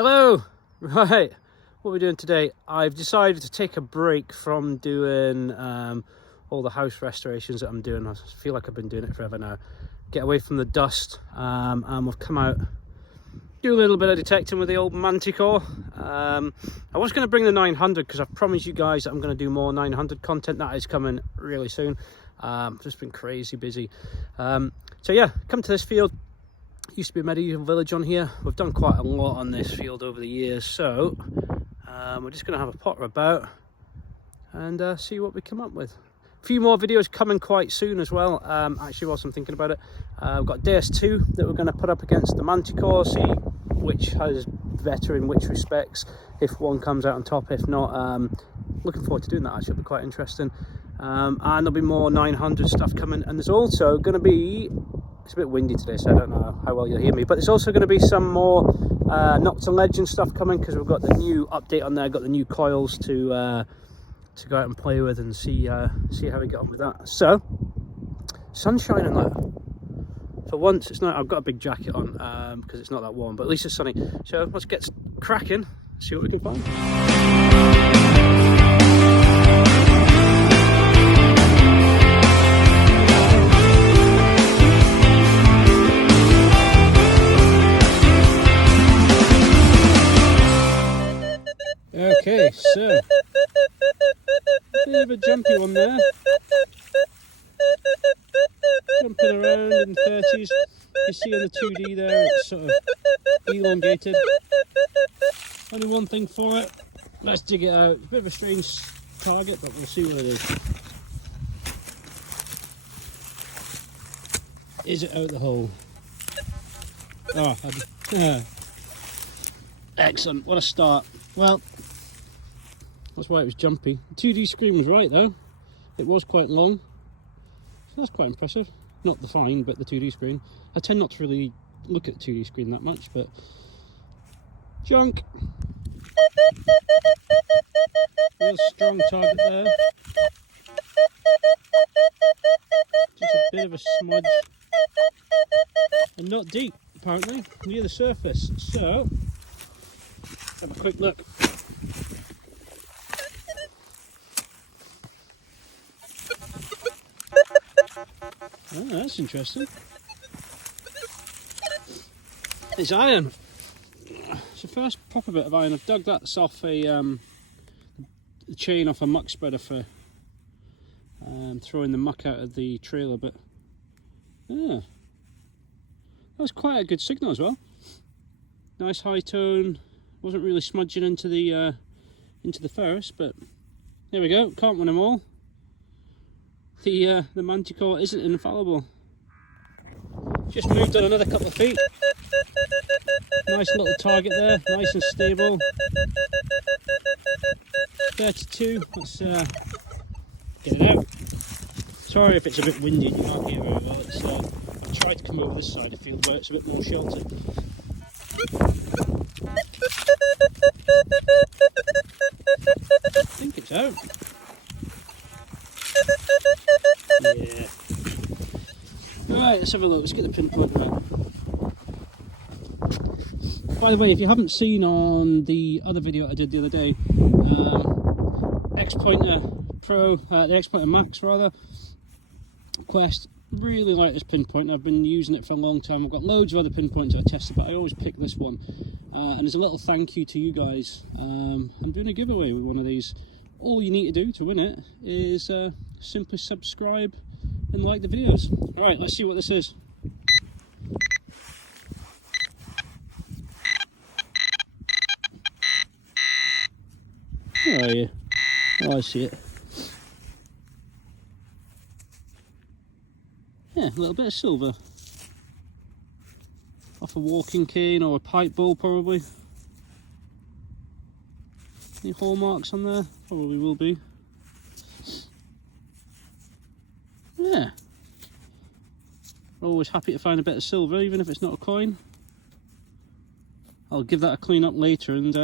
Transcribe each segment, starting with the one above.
Hello! Right, what we're doing today, I've decided to take a break from doing all the house restorations that I'm doing. I feel like I've been doing it forever now. Get away from the dust, and we've come out, do a little bit of detecting with the old Manticore. I was going to bring the 900 because I've promised you guys that I'm going to do more 900 content. That is coming really soon. Just been crazy busy. So yeah, come to this field. Used to be a medieval village on here. We've done quite a lot on this field over the years, so we're just going to have a potter about and see what we come up with. A few more videos coming quite soon as well. Actually, whilst I'm thinking about it, we've got DS2 that we're going to put up against the Manticore, see which has better in which respects, if one comes out on top, if not. Looking forward to doing that. Actually, it'll be quite interesting. And there'll be more 900 stuff coming, and there's also going to be, it's a bit windy today, so I don't know how well you'll hear me, but there's also going to be some more Nocturne Legend stuff coming, because we've got the new update on there, got the new coils to go out and play with and see how we get on with that. So, sun's shining though. For once, it's not. I've got a big jacket on because it's not that warm, but at least it's sunny. So let's get cracking, see what we can find. Okay, so bit of a jumpy one there, jumping around in 30s. You see in the 2D there, it's sort of elongated. Only one thing for it, let's dig it out. It's a bit of a strange target, but we'll see what it is. Is it out the hole? Oh, excellent, what a start. Well, that's why it was jumpy. The 2D screen was right though. It was quite long. So that's quite impressive. Not the fine, but the 2D screen. I tend not to really look at the 2D screen that much, but junk. Real strong target there. Just a bit of a smudge. And not deep, apparently, near the surface. So, have a quick look. Oh, that's interesting. It's iron. It's the first proper bit of iron. I've dug that off a chain off a muck spreader for throwing the muck out of the trailer, but yeah, that was quite a good signal as well. Nice high tone. Wasn't really smudging into the ferrous, but there we go. Can't win them all. The Manticore isn't infallible. Just moved on another couple of feet. Nice little target there, nice and stable. 32. Let's get it out. Sorry if it's a bit windy and you can't hear very well. I tried to come over this side of the field, but it's a bit more sheltered. I think it's out. Yeah. Right, let's have a look. Let's get the pinpoint right. By the way, if you haven't seen on the other video I did the other day, X-Pointer Pro, the X-Pointer Max rather, Quest, really like this pinpoint. I've been using it for a long time. I've got loads of other pinpoints I tested, but I always pick this one. And as a little thank you to you guys, I'm doing a giveaway with one of these. All you need to do to win it is simply subscribe and like the videos. Alright, let's see what this is. Where are you? Oh, I see it. Yeah, a little bit of silver. Off a walking cane or a pipe bowl probably. Any hallmarks on there? Probably will be. Yeah. Always happy to find a bit of silver, even if it's not a coin. I'll give that a clean up later and see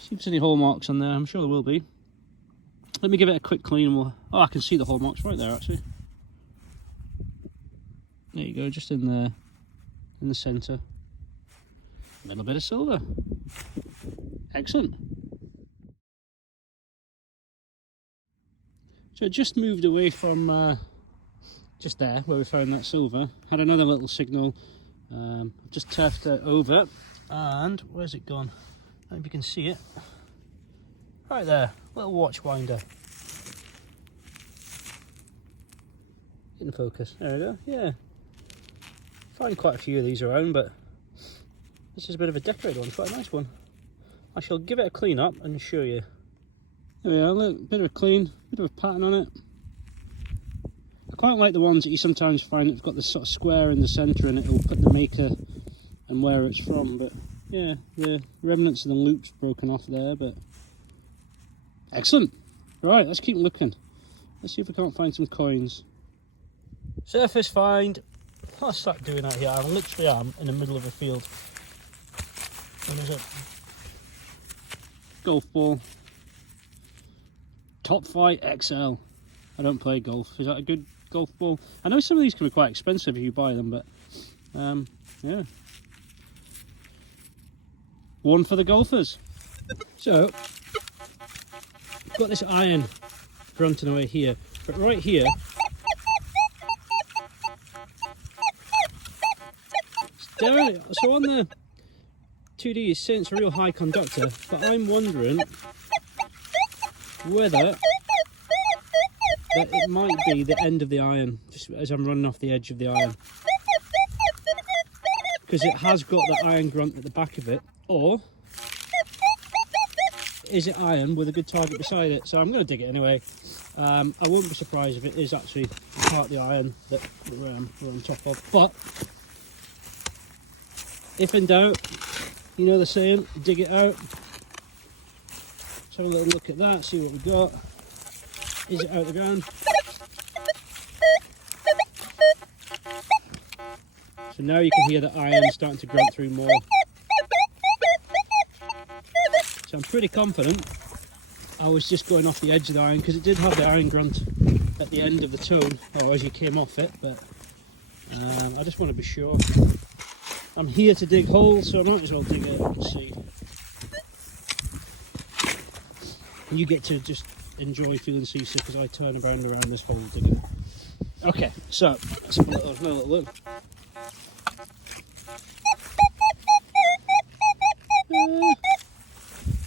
if there's any hallmarks on there. I'm sure there will be. Let me give it a quick clean and we'll... Oh, I can see the hallmarks right there actually. There you go, just in there, in the centre. A little bit of silver. Excellent. So I just moved away from just there where we found that silver. Had another little signal. Just turfed it over, and where's it gone? I don't know if you can see it. Right there, little watch winder. In focus. There we go. Yeah. Find quite a few of these around, but this is a bit of a decorated one. Quite a nice one. I shall give it a clean up and show you. There we are, look, bit of a clean, bit of a pattern on it. I quite like the ones that you sometimes find that've got this sort of square in the centre and it'll put the maker and where it's from, but yeah, the remnants of the loops broken off there, but excellent. Right, let's keep looking. Let's see if we can't find some coins. Surface find. What's that doing out here? I literally am in the middle of a field. And there's a golf ball. Top Fight XL. I don't play golf. Is that a good golf ball? I know some of these can be quite expensive if you buy them, but yeah. One for the golfers. So, got this iron grunting away here, but right here, so on the 2D it's saying it's a real high conductor, but I'm wondering whether that it might be the end of the iron, just as I'm running off the edge of the iron, because it has got the iron grunt at the back of it, or is it iron with a good target beside it? So I'm going to dig it anyway. I won't be surprised if it is actually part of the iron that we're on top of, but if in doubt, you know the saying, dig it out. Let's have a little look at that, see what we've got. Is it out of the ground? So now you can hear the iron starting to grunt through more. So I'm pretty confident I was just going off the edge of the iron, because it did have the iron grunt at the end of the tone, or as you came off it, but I just want to be sure. I'm here to dig holes, so I might as well dig it and see. And you get to just enjoy feeling seasick as I turn around this hole digging. Okay, so let's have a little look.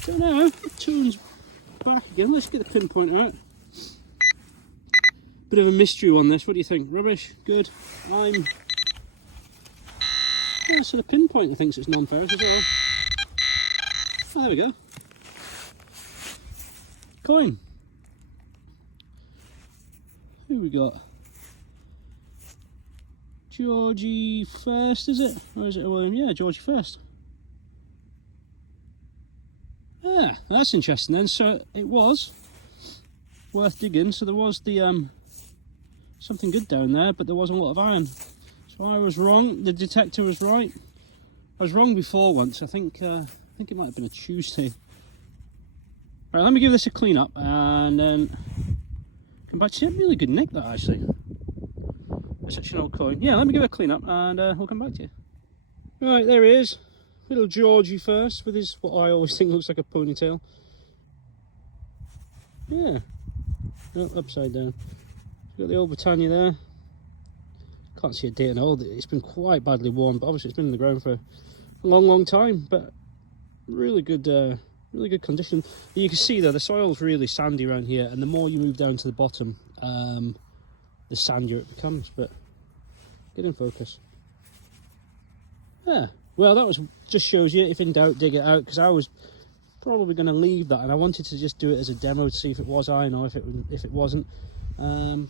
Don't know, the tone's back again. Let's get the pinpoint out. Bit of a mystery on this. What do you think? Rubbish? Good? Yeah, so the pinpoint thinks it's non-ferrous as well. Oh, there we go. Coin. Who we got? Georgie First, is it? Or is it a William? Yeah, Georgie First. Yeah, that's interesting then. So it was worth digging. So there was the something good down there, but there wasn't a lot of iron. So I was wrong. The detector was right. I was wrong before once. I think it might have been a Tuesday. Right, let me give this a clean up and then come back to you. Really good nick that actually. It's such an old coin. Yeah, let me give it a clean up and we'll come back to you. Right, there he is. Little Georgie First with his, what I always think looks like a ponytail. Yeah. Oh, upside down. Got the old Britannia there. Can't see a date on it. It's been quite badly worn, but obviously it's been in the ground for a long time. But really good condition. You can see though the soil's really sandy around here, and the more you move down to the bottom, the sandier it becomes. But get in focus. Yeah. Well, that was just shows you, if in doubt, dig it out, because I was probably going to leave that, and I wanted to just do it as a demo to see if it was iron or if it wasn't. The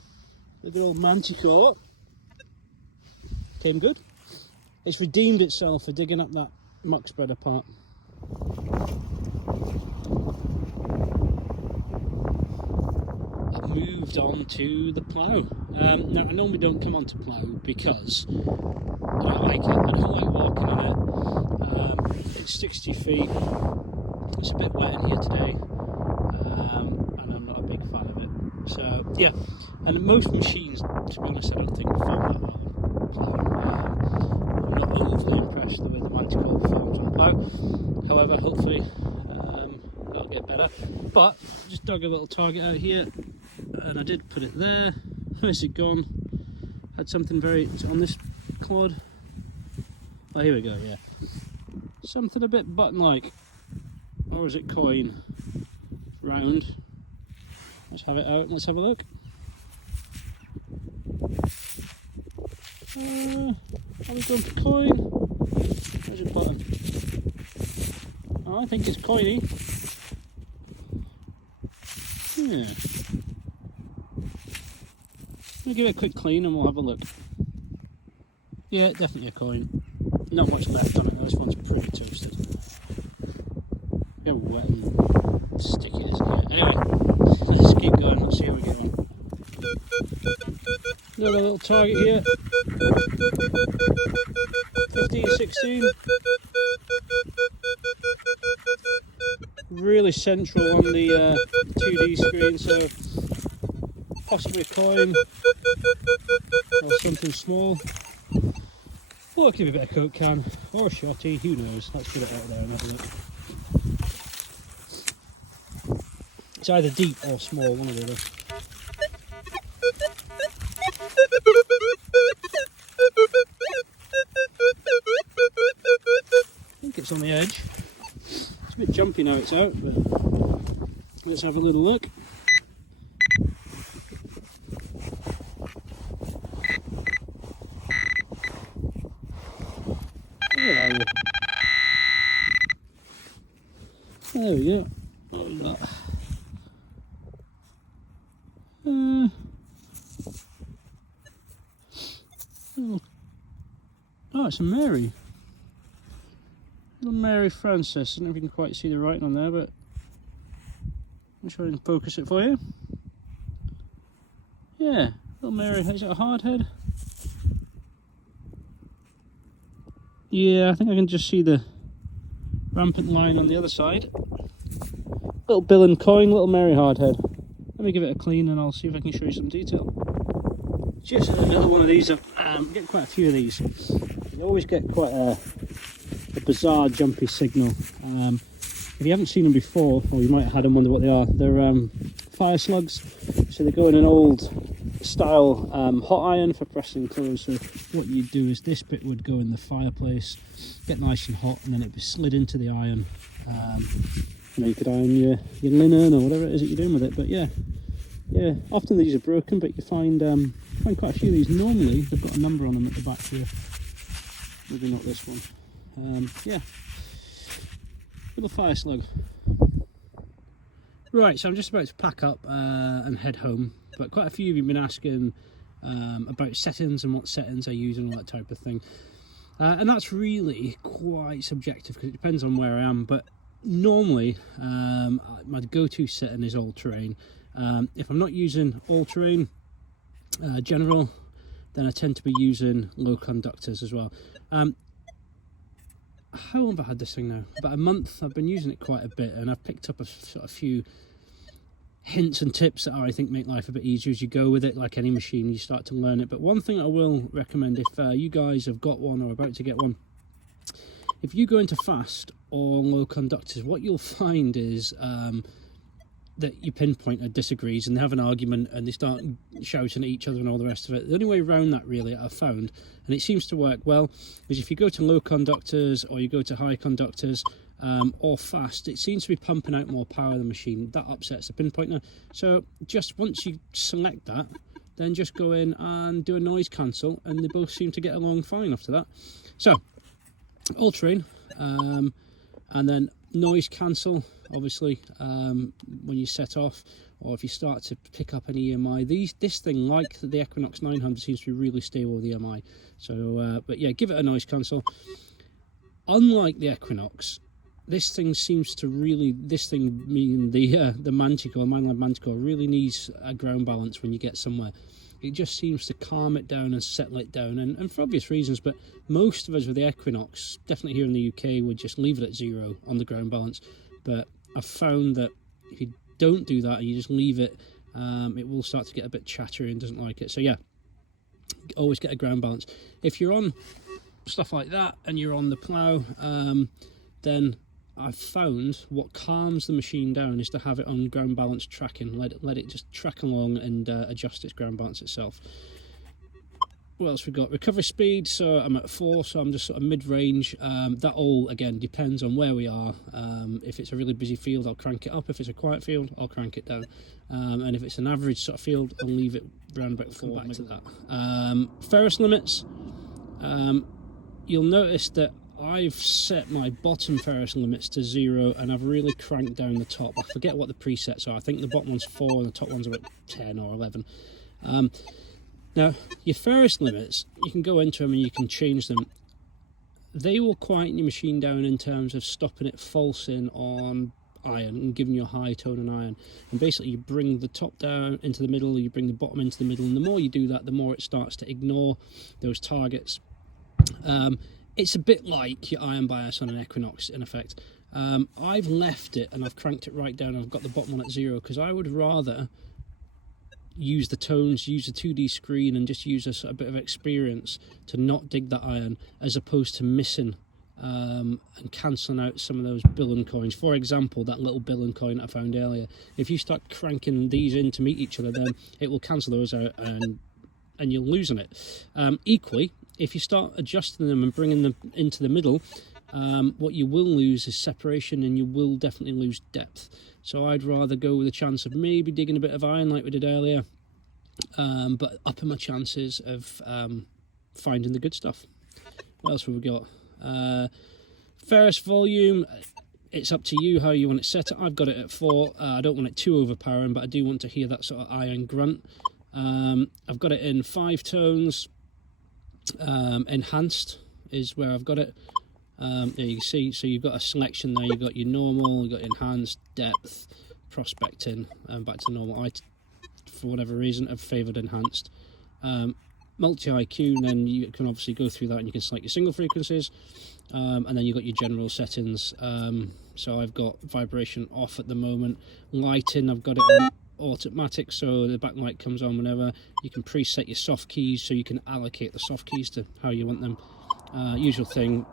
good old Manticore came good. It's redeemed itself for digging up that muck spreader part. I've moved on to the plough. Now I normally don't come onto plough because I don't like it. I don't like walking on it. It's 60 feet. It's a bit wet in here today, and I'm not a big fan of it. So yeah, and most machines, to be honest, I don't think perform that well on ploughing. I'm not overly impressed the way the Manticore performs on plough. However, hopefully that'll get better. But just dug a little target out here, and I did put it there. Where's it gone? Had something very on this clod. Oh, here we go. Yeah, something a bit button-like, or is it coin? Round. Let's have it out and let's have a look. Are we going for coin? Where's your button? Oh, I think it's coiny. Yeah. We'll give it a quick clean and we'll have a look. Yeah, definitely a coin. Not much left on it. This one's pretty toasted. Look how wet and sticky it is here. Anyway, let's keep going. Let's see how we get on. Another little target here. 15, 16. Really central on the 2D screen, so possibly a coin or something small. Or it could be a bit of Coke can or a shotty, who knows. Let's get it out there and have a look. It's either deep or small, one or the other. I think it's on the edge. It's a bit jumpy now it's out, but let's have a little look. Where are you? There we go. Oh, it's a Mary. Little Mary Frances. I don't know if you can quite see the writing on there, but I'll try and focus it for you. Yeah, little Mary. Is it a hard head? Yeah, I think I can just see the rampant line on the other side. Little bill and coin, little Mary hardhead. Let me give it a clean and I'll see if I can show you some detail. Just a little one of these. Get quite a few of these. You always get quite a bizarre jumpy signal. If you haven't seen them before, or you might have had them, wonder what they are, they're fire slugs. So they go in an old style hot iron for pressing clothes. So what you do is this bit would go in the fireplace, get nice and hot, and then it'd be slid into the iron. You know, you could iron your linen or whatever it is that you're doing with it. But yeah, often these are broken, but you find quite a few of these. Normally they've got a number on them at the back here. Maybe not this one. Yeah, little fire slug. Right, so I'm just about to pack up and head home, but quite a few of you have been asking about settings and what settings I use and all that type of thing, and that's really quite subjective because it depends on where I am. But normally my go-to setting is all terrain. If I'm not using all terrain general, then I tend to be using low conductors as well. How long have I had this thing now? About a month. I've been using it quite a bit, and I've picked up a few hints and tips that I think make life a bit easier as you go with it. Like any machine, you start to learn it. But one thing I will recommend, if you guys have got one or are about to get one, if you go into fast or low conductors, what you'll find is that your pinpointer disagrees and they have an argument and they start shouting at each other and all the rest of it. The only way around that really I've found, and it seems to work well, is if you go to low conductors or you go to high conductors or fast, it seems to be pumping out more power than the machine. That upsets the pinpointer. So just once you select that, then just go in and do a noise cancel, and they both seem to get along fine after that. So all terrain, and then noise cancel, obviously, when you set off, or if you start to pick up an EMI. This thing, like the Equinox 900, seems to be really stable with EMI. So, but yeah, give it a noise cancel. Unlike the Equinox, this thing seems to really, meaning the Manticore, Minelab Manticore, really needs a ground balance when you get somewhere. It just seems to calm it down and settle it down, and for obvious reasons, but most of us with the Equinox, definitely here in the UK, would just leave it at 0 on the ground balance. But I've found that if you don't do that and you just leave it, it will start to get a bit chattery and doesn't like it. So yeah, always get a ground balance. If you're on stuff like that and you're on the plough, then I've found what calms the machine down is to have it on ground balance tracking. Let it just track along and adjust its ground balance itself. What else we got? Recovery speed, so I'm at 4, so I'm just sort of mid-range. That all, again, depends on where we are. If it's a really busy field, I'll crank it up. If it's a quiet field, I'll crank it down. And if it's an average sort of field, I'll leave it around about 4. Back to that. Ferrous limits, you'll notice that I've set my bottom ferrous limits to 0, and I've really cranked down the top. I forget what the presets are. I think the bottom one's 4 and the top one's about 10 or 11. Now, your ferrous limits, you can go into them and you can change them. They will quieten your machine down in terms of stopping it falsing on iron and giving you a high tone on iron. And basically you bring the top down into the middle, you bring the bottom into the middle, and the more you do that, the more it starts to ignore those targets. It's a bit like your iron bias on an Equinox, in effect. I've left it and I've cranked it right down. I've got the bottom one at 0 because I would rather use the tones, use the 2D screen, and just use a sort of bit of experience to not dig that iron, as opposed to missing and cancelling out some of those billion coins. For example, that little billion coin I found earlier. If you start cranking these in to meet each other, then it will cancel those out and you're losing it. Equally, if you start adjusting them and bringing them into the middle, what you will lose is separation, and you will definitely lose depth. So I'd rather go with a chance of maybe digging a bit of iron like we did earlier, but upping my chances of finding the good stuff. What else have we got? Ferrous volume, it's up to you how you want it set. I've got it at 4. I don't want it too overpowering, but I do want to hear that sort of iron grunt. I've got it in 5 tones. Enhanced is where I've got it. There you can see, so you've got a selection there. You've got your normal, you've got enhanced, depth, prospecting, and back to normal. I, for whatever reason, have favoured enhanced. Multi-IQ, then you can obviously go through that and you can select your single frequencies, and then you've got your general settings. So I've got vibration off at the moment. Lighting, I've got it on automatic, so the backlight comes on whenever. You can preset your soft keys, so you can allocate the soft keys to how you want them. Usual thing,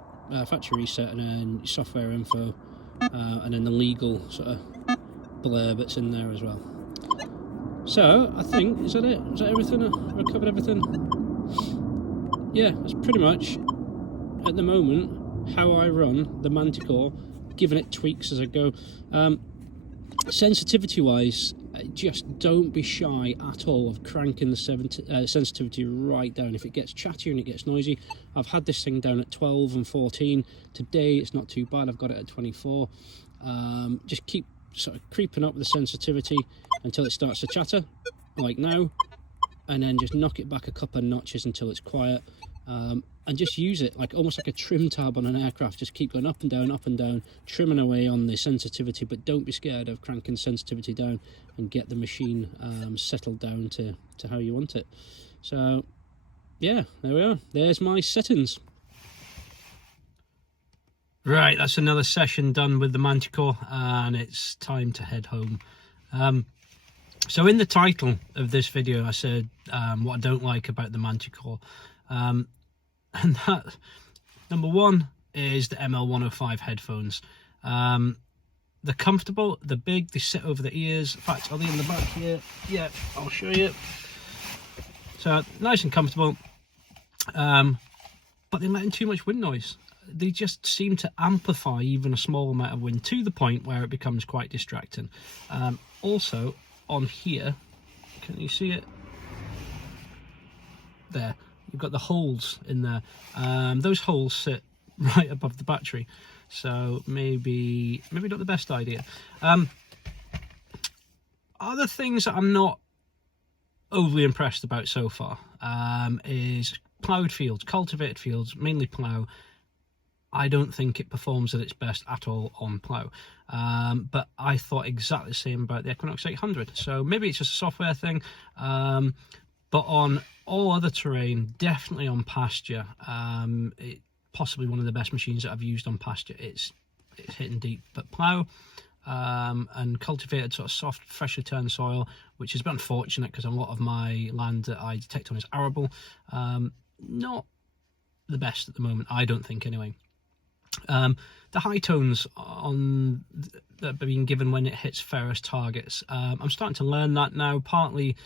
factory reset, and then software info, and then the legal sort of blurb that's in there as well. So I think, is that it? Is that everything? Have I covered everything? Yeah, that's pretty much at the moment how I run the Manticore, giving it tweaks as I go. Sensitivity wise, just don't be shy at all of cranking the sensitivity right down. If it gets chatty and it gets noisy, I've had this thing down at 12 and 14. Today it's not too bad, I've got it at 24. Just keep sort of creeping up with the sensitivity until it starts to chatter, like now, and then just knock it back a couple of notches until it's quiet. And just use it like almost like a trim tab on an aircraft. Just keep going up and down, trimming away on the sensitivity, but don't be scared of cranking sensitivity down and get the machine settled down to how you want it. So yeah, there we are. There's my settings. Right, that's another session done with the Manticore, and it's time to head home. So in the title of this video, I said what I don't like about the Manticore. And that, number one, is the ML105 headphones. They're comfortable, they're big, they sit over the ears. In fact, are they in the back here? Yeah, I'll show you. So, nice and comfortable, but they're letting too much wind noise. They just seem to amplify even a small amount of wind to the point where it becomes quite distracting. Also, on here, can you see it? There. You've got the holes in there. Those holes sit right above the battery, so maybe not the best idea. Other things that I'm not overly impressed about so far is ploughed fields, cultivated fields, mainly plough. I don't think it performs at its best at all on plough. But I thought exactly the same about the Equinox 800. So maybe it's just a software thing. But on all other terrain, definitely on pasture, possibly one of the best machines that I've used on pasture. It's hitting deep. But plough and cultivated sort of soft, freshly turned soil, which is a bit unfortunate because a lot of my land that I detect on is arable. Not the best at the moment, I don't think anyway. the high tones on that have been given when it hits ferrous targets. I'm starting to learn that now. Partly,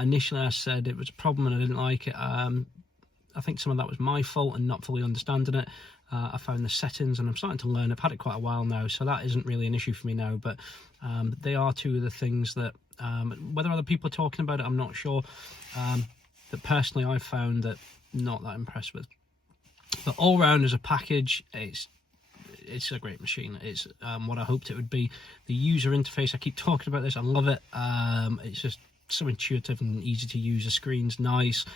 initially I said it was a problem and I didn't like it. I think some of that was my fault and not fully understanding it. I found the settings and I'm starting to learn. I've had it quite a while now, so that isn't really an issue for me now, but they are two of the things that, whether other people are talking about it, I'm not sure, that personally I've found that not that impressed with. But all round as a package, it's a great machine. It's what I hoped it would be. The user interface, I keep talking about this, I love it. It's just so intuitive and easy to use. The screen's nice.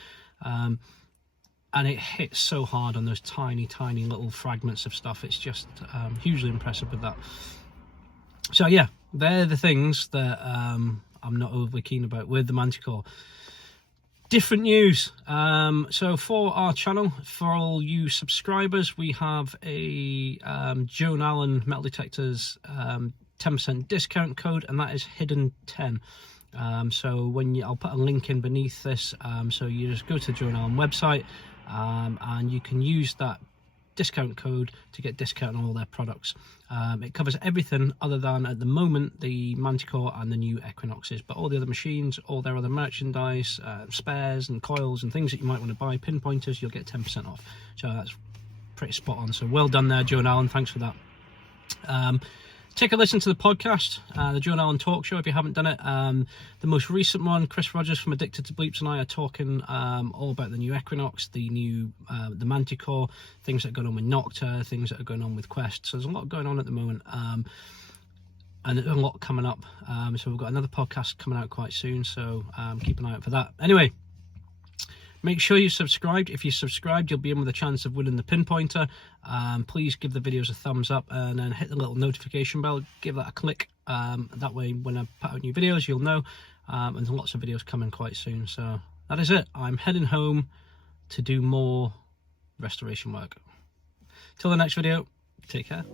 And it hits so hard on those tiny little fragments of stuff. It's just hugely impressive with that. So yeah, they're the things that I'm not overly keen about with the Manticore. Different news. So for our channel, for all you subscribers, we have a Joan Allen Metal Detectors 10% discount code, and that is hidden10. So when I'll put a link in beneath this, so you just go to the Joan Allen website, and you can use that discount code to get discount on all their products. It covers everything other than, at the moment, the Manticore and the new Equinoxes, but all the other machines, all their other merchandise, spares and coils and things that you might want to buy, pinpointers, you'll get 10% off. So that's pretty spot on. So well done there, Joan Allen. Thanks for that. Take a listen to the podcast, the Joan Allen Talk Show, if you haven't done it. The most recent one, Chris Rogers from Addicted to Bleeps and I are talking all about the new Equinox, the new the Manticore, things that are going on with Nocta, things that are going on with Quest. So there's a lot going on at the moment, and there's a lot coming up. So we've got another podcast coming out quite soon, so keep an eye out for that. Anyway, make sure you're subscribed. If you're subscribed, you'll be in with a chance of winning the pinpointer. Please give the videos a thumbs up and then hit the little notification bell. Give that a click. That way, when I put out new videos, you'll know. And there's lots of videos coming quite soon. So that is it. I'm heading home to do more restoration work. Till the next video, take care.